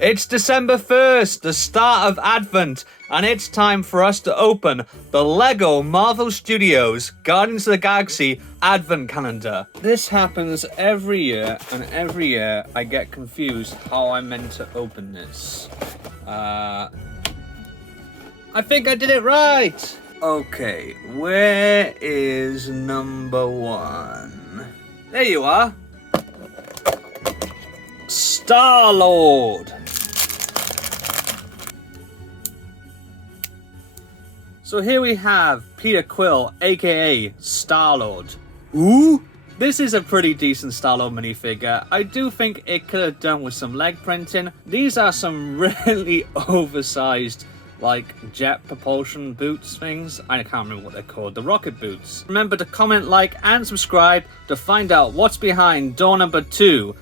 It's December 1st, the start of Advent, and it's time for us to open the LEGO Marvel Studios Guardians of the Galaxy Advent Calendar. This happens every year, and every year I get confused how I'm meant to open this. I think I did it right! Okay, where is number 1? There you are! Star-Lord! So here we have Peter Quill, aka Star-Lord. Ooh! This is a pretty decent Star-Lord minifigure. I do think it could have done with some leg printing. These are some really oversized, like, jet propulsion boots things. I can't remember what they're called. The rocket boots. Remember to comment, like, and subscribe to find out what's behind door number 2